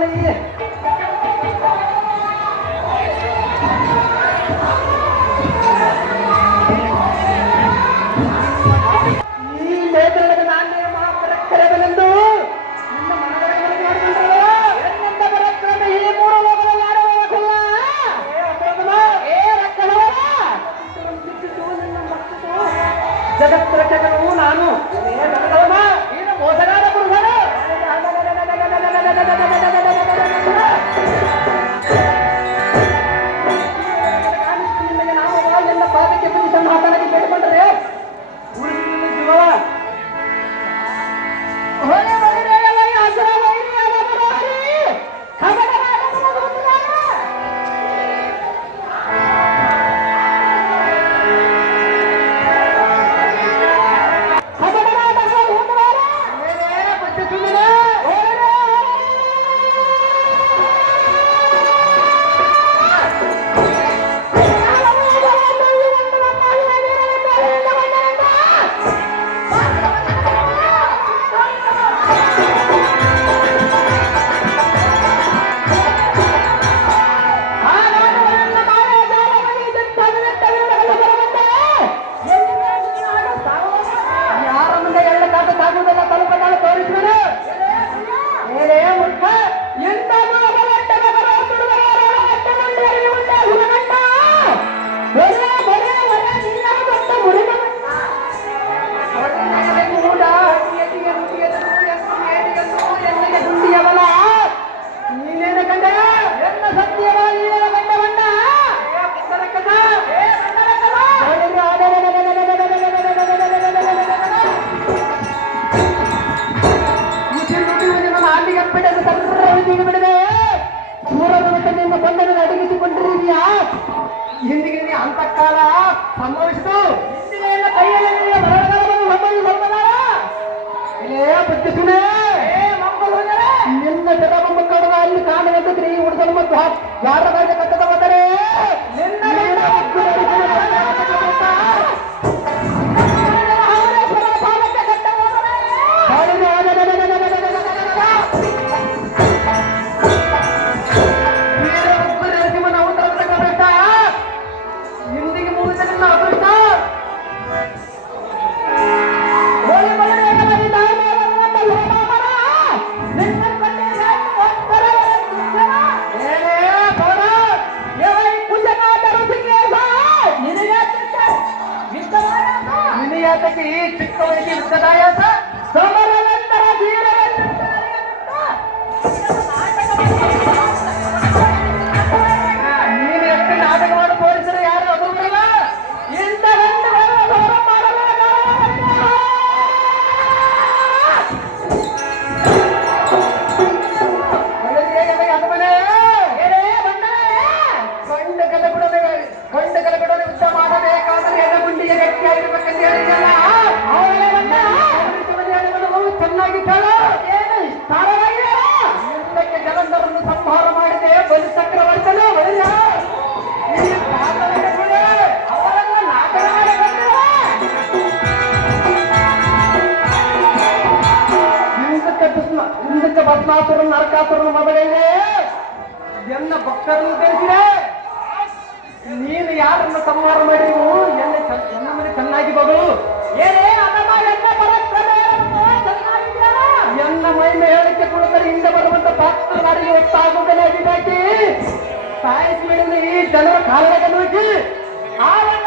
Oley! ಬಿಡುಗಡೆ ಸೂರ ನಿಮ್ಮ ಬಂಧನ ಅಡಗಿಸಿಕೊಂಡಿದ್ದೀಯಾ? ಹಿಂದಿಗೆ ಅಂತ ಕಾಲ ಸಂಭವಿಸಿತು. ನಿನ್ನ ಜನ ಕಡದ ಅಲ್ಲಿ ಕಾಣದಂತ ಕ್ರಿಯೆ ಹುಡುಗರು ಮತ್ತು ಯಾರ ಬಗ್ಗೆ ಕಟ್ಟ ಚಿಕ್ಕ ವಯಸ್ಸಿನ ಹಿಂದಕ್ಕೆ ಭಸ್ಮಾಸುರ ನರಕಾಸುರ ಮೊದಲೇ ಎನ್ನ ಭಕ್ತರನ್ನು ಕೇಳಿದ್ರೆ ನೀನು ಯಾರನ್ನ ಸಂಹಾರ ಮಾಡಿರು ಎಲ್ಲ ಎಲ್ಲ ಮನೆ ಚೆನ್ನಾಗಿ ಬಗು ಏನೇ ಎನ್ನ ಮಹಿಮೆ ಹೇಳಕ್ಕೆ ಕೊಡುತ್ತಾರೆ, ಹಿಂದೆ ಬರುವಂತ ಭಕ್ತ ನರಿಗೆ ಒತ್ತಾಗುವುದನ್ನ ಅಡಿದಾಕಿ ಸಾಯಿಸಿ ಬಿಡಲು, ಈ ಜನರ ಕಾಲಕ್ಕೆ ನೂಕಿ ಆವರಣ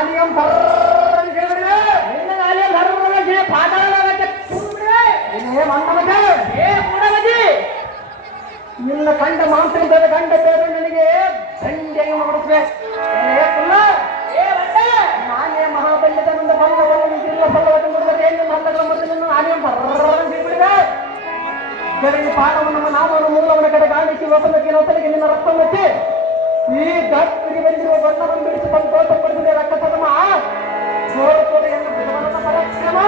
ನಾಲಿಯಂ ನಿನ್ನ ಕಂಡ ಮಾಂಸದ ಕಂಡ ಬೇರೆ ನನಗೆ ದಂಡೆಯನ್ನು ಮಾಡುತ್ತವೆ ನಾನೇ ಮಹಾಬಲ್ಯದ ಮುಂದೆ ಬಲ್ಲ ಬಲ್ಲ ಬಲ್ಲವನ್ನು ಮುಡಿದರೆ ನಿಮ್ಮ ಹಲ್ಲಗಳ ಮೊದಲನ್ನು ನಾನೇ ಬರ್ಬಿಡಿದೆ ಜನರಿಗೆ ಪಾಠವನ್ನು ನಾಮವನ್ನು ಮೂಲವನ್ನು ಕಡೆ ಕಾಣಿಸಿ ಒಪ್ಪಂದಕ್ಕೆ ಒತ್ತಲಿಗೆ ನಿನ್ನ ರಕ್ತ ಈ ಗಟ್ಟ ಕೈಗೆ ಬಂದಿರುವ ಬಣ್ಣವನ್ನು ಬಿಡಿಸಿ ತೋಟಪಡಿಸಿದ ರಕ್ತ ತಮ್ಮ ಎಂದು ಭಗವಂತನ